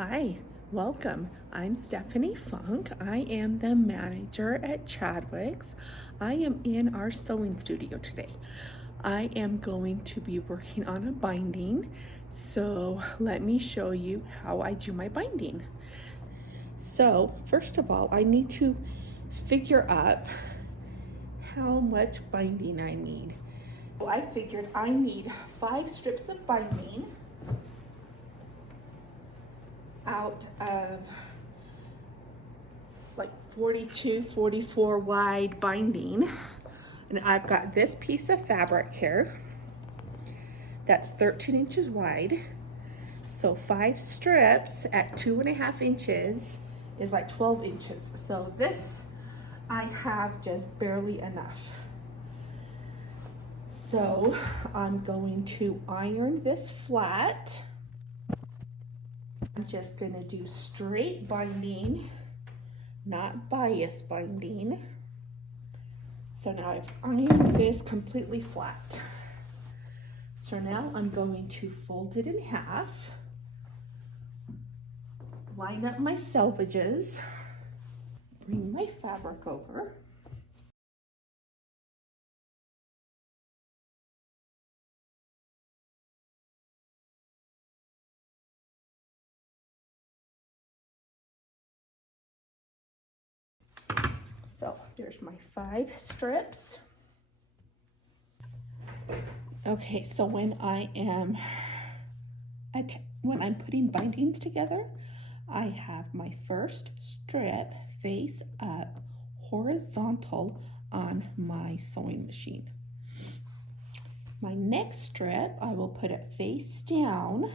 Hi, welcome. I'm Stephanie Funk. I am the manager at Chadwick's. I am in our sewing studio today. I am going to be working on a binding, so let me show you how I do my binding. So first of all, I need to figure out how much binding I need. So I figured I need 5 strips of binding out of like 42, 44 wide binding. And I've got this piece of fabric here that's 13 inches wide. So 5 strips at 2.5 inches is like 12 inches. So this I have just barely enough. So I'm going to iron this flat. I'm just gonna do straight binding, not bias binding. So now I've ironed this completely flat. So now I'm going to fold it in half, line up my selvages, bring my fabric over. So there's my 5 strips. Okay, so when I'm putting bindings together, I have my first strip face up horizontal on my sewing machine. My next strip, I will put it face down,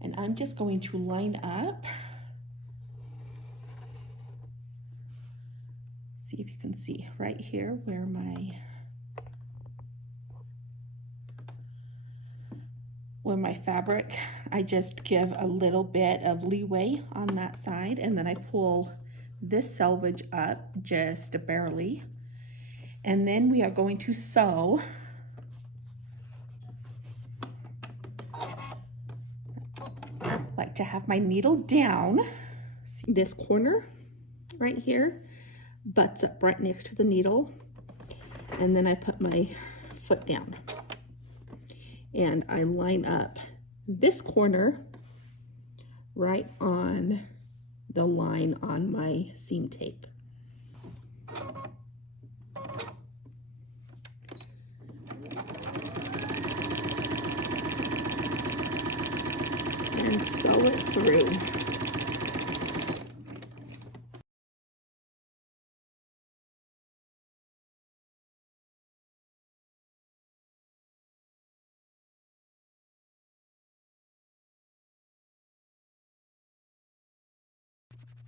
and I'm just going to line up. See if you can see right here where my fabric, I just give a little bit of leeway on that side, and then I pull this selvage up just barely. And then we are going to sew like to have my needle down. See this corner right here butts up right next to the needle, and then I put my foot down and I line up this corner right on the line on my seam tape. And sew it through.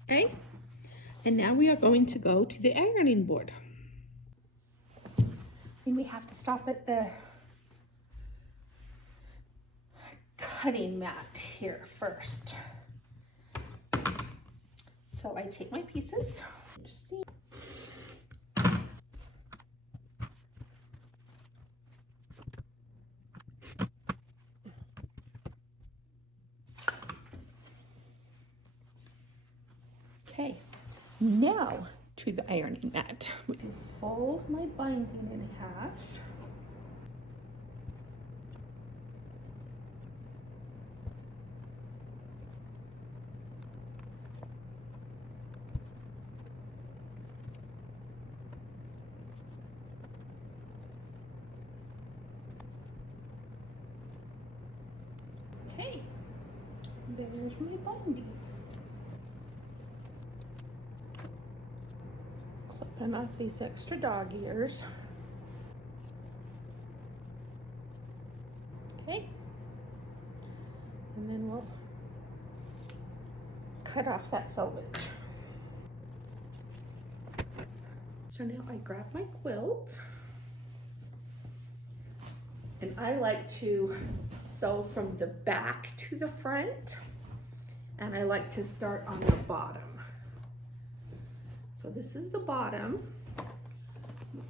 Okay, and now we are going to go to the ironing board. And we have to stop at the cutting mat here first. So I take my pieces. See. Okay, now to the ironing mat. We can fold my binding in half. Okay, there's my binding. Clipping off these extra dog ears. Okay, and then we'll cut off that selvage. So now I grab my quilt, and I like to sew from the back to the front, and I like to start on the bottom. So this is the bottom.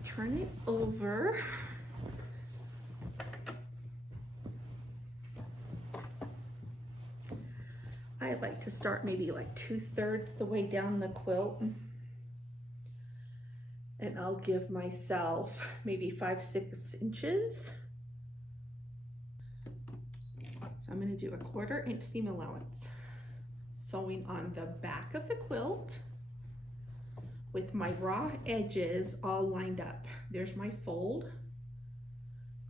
Turn it over. I like to start maybe like 2/3 the way down the quilt. And I'll give myself maybe 5-6 inches. So I'm going to do a 1/4 inch seam allowance. Sewing on the back of the quilt with my raw edges all lined up. There's my fold.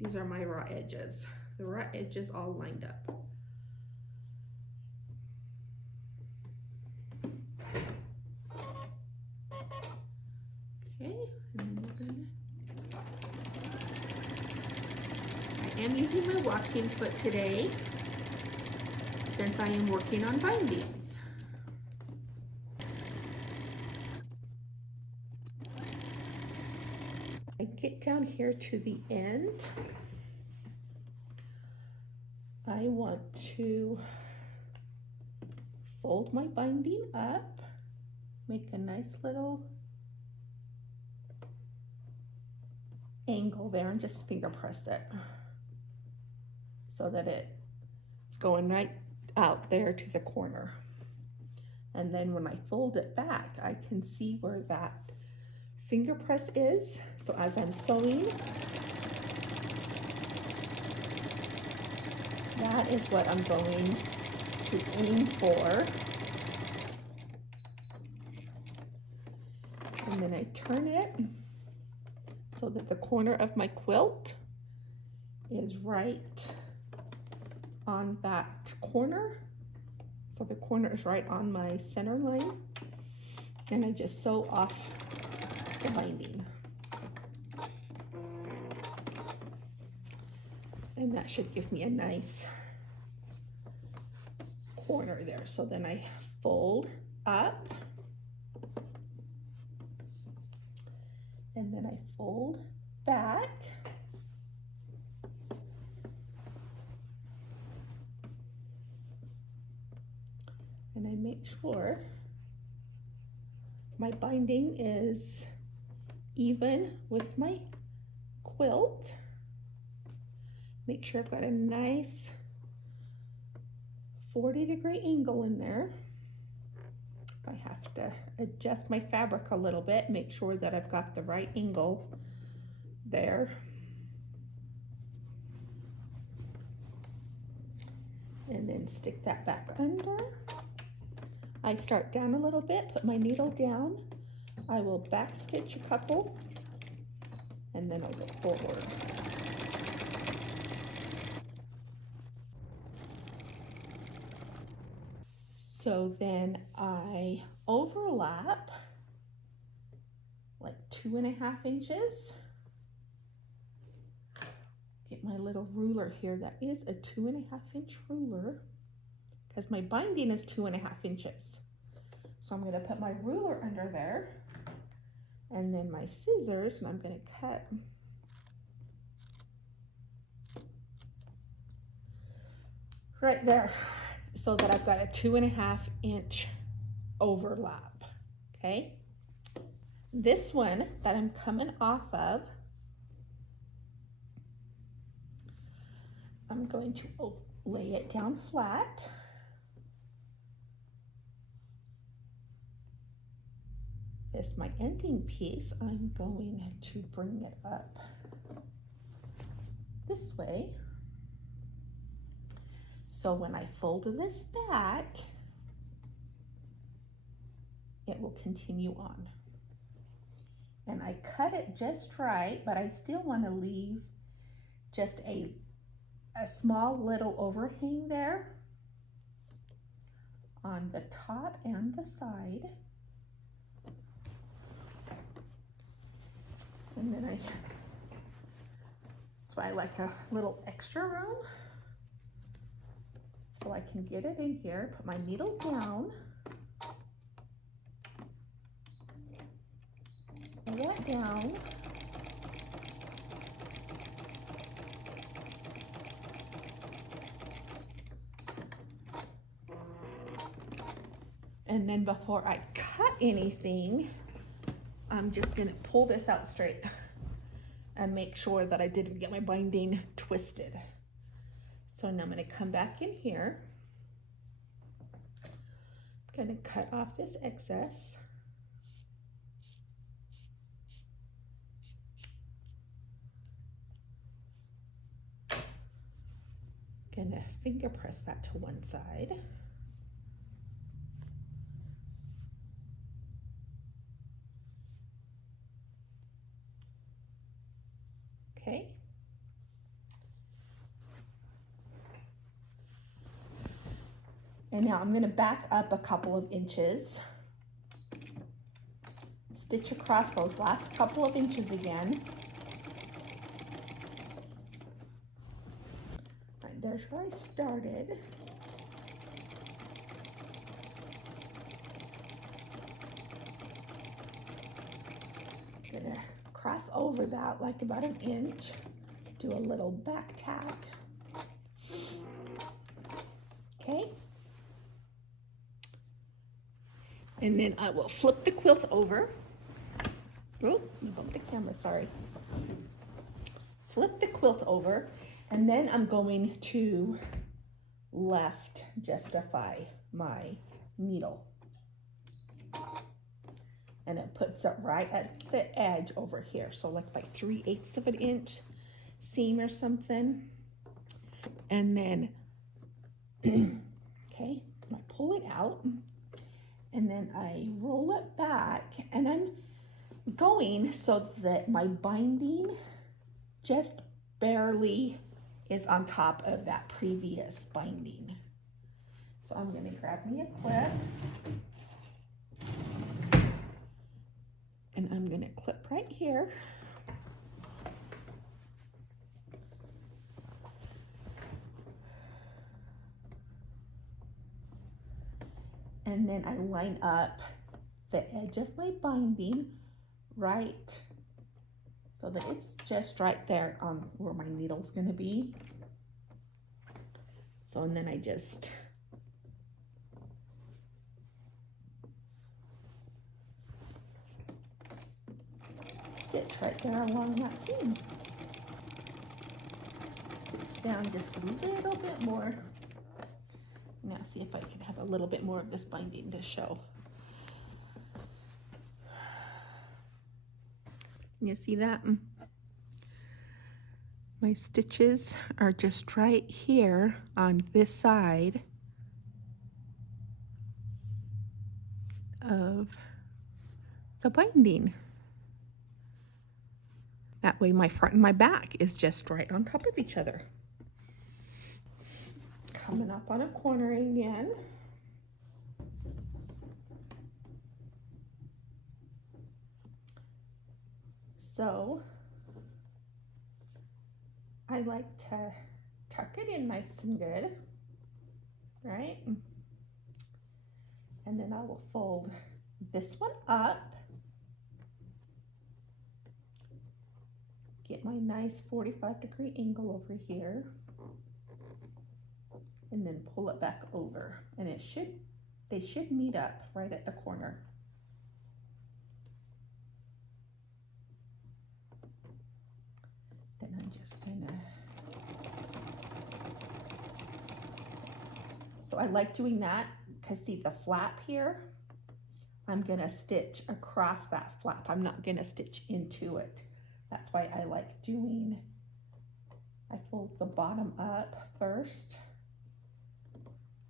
These are my raw edges. The raw edges all lined up. Okay, and then I am using my walking foot today since I am working on bindings. I get down here to the end. I want to fold my binding up, make a nice little angle there, and just finger press it so that it's going right out there to the corner. And then when I fold it back, I can see where that finger press is. So as I'm sewing, that is what I'm going to aim for. And then I turn it so that the corner of my quilt is right on that corner. So the corner is right on my center line. And I just sew off the binding. And that should give me a nice corner there. So then I fold up, and then I fold back, and I make sure my binding is even with my quilt. Make sure I've got a nice 40-degree angle in there. I have to adjust my fabric a little bit, make sure that I've got the right angle there. And then stick that back under. I start down a little bit, put my needle down. I will back stitch a couple, and then I'll go forward. So then I overlap like 2.5 inches. Get my little ruler here. That is a 2.5 inch ruler because my binding is 2.5 inches. So I'm going to put my ruler under there and then my scissors, and I'm going to cut right there, so that I've got a 2.5 inch overlap, okay? This one that I'm coming off of, I'm going to lay it down flat. This, my ending piece, I'm going to bring it up this way. So when I fold this back, it will continue on. And I cut it just right, but I still want to leave just a small little overhang there on the top and the side. And then that's why I like a little extra room. So I can get it in here, put my needle down, pull that down, and then before I cut anything, I'm just gonna pull this out straight and make sure that I didn't get my binding twisted. So now I'm going to come back in here Gonna cut off this excess. Gonna finger press that to one side. Okay. And now I'm going to back up a couple of inches. Stitch across those last couple of inches again. Right, there's where I started. I'm going to cross over that like about an inch. Do a little back tack. Okay. And then I will flip the quilt over. Oh, you bumped the camera, sorry. Flip the quilt over, and then I'm going to left justify my needle. And it puts it right at the edge over here. So like by 3/8 of an inch seam or something. And then, okay, I pull it out. And then I roll it back, and I'm going so that my binding just barely is on top of that previous binding. So I'm going to grab me a clip, and I'm going to clip right here. And then I line up the edge of my binding right so that it's just right there on where my needle's going to be. So, and then I just stitch right there along that seam. Stitch down just a little bit more. Now see if I can have a little bit more of this binding to show. You see that? My stitches are just right here on this side of the binding. That way my front and my back is just right on top of each other. Coming up on a corner again. So I like to tuck it in nice and good, right? And then I will fold this one up, get my nice 45-degree angle over here, and then pull it back over, and they should meet up right at the corner. Then I'm just gonna, so I like doing that because see the flap here, I'm gonna stitch across that flap. I'm not gonna stitch into it. That's why I like doing, I fold the bottom up first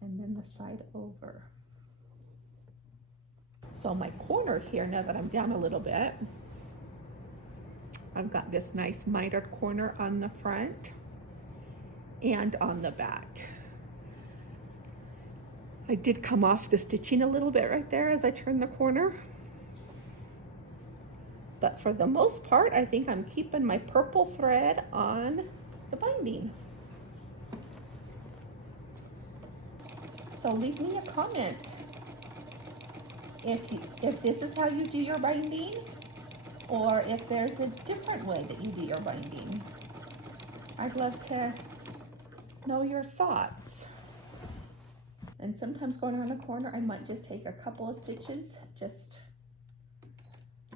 and then the side over. So my corner here, now that I'm down a little bit, I've got this nice mitered corner on the front and on the back. I did come off the stitching a little bit right there as I turned the corner. But for the most part, I think I'm keeping my purple thread on the binding. So leave me a comment if this is how you do your binding, or if there's a different way that you do your binding. I'd love to know your thoughts. And sometimes going around the corner, I might just take a couple of stitches, just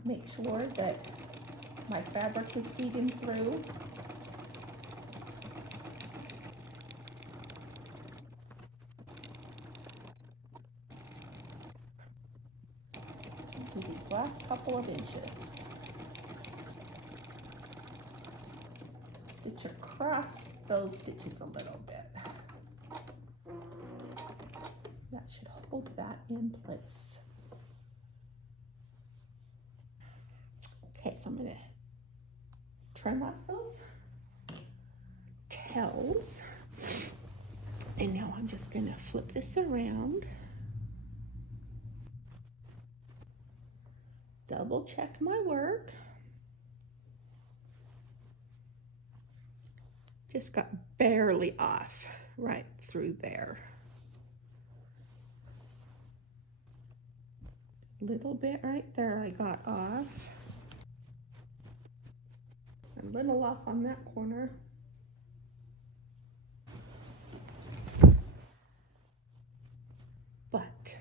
make sure that my fabric is feeding through. to these last couple of inches. Stitch across those stitches a little bit. That should hold that in place. Okay, so I'm going to trim off those tails. And now I'm just going to flip this around. Double check my work. Just got barely off right through there. Little bit right there I got off. A little off on that corner. But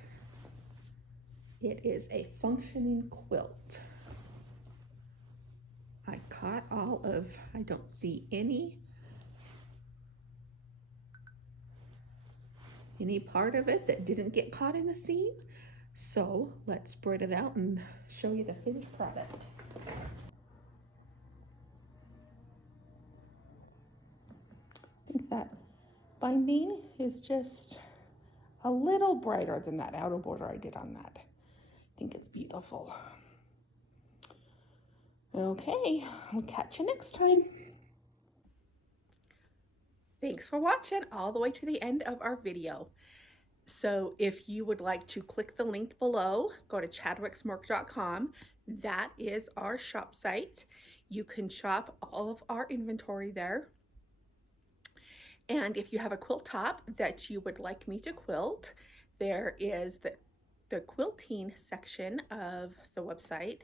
it is a functioning quilt. I caught all of, I don't see any part of it that didn't get caught in the seam. So let's spread it out and show you the finished product. I think that binding is just a little brighter than that outer border I did on that. I think it's beautiful. Okay, I'll catch you next time. Thanks for watching all the way to the end of our video. So if you would like to click the link below, go to chadwicksmerch.com. That is our shop site. You can shop all of our inventory there. And if you have a quilt top that you would like me to quilt, there is the quilting section of the website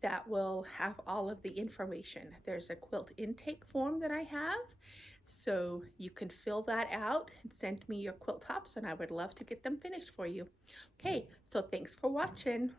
that will have all of the information. There's a quilt intake form that I have, so you can fill that out and send me your quilt tops, and I would love to get them finished for you. Okay, so thanks for watching.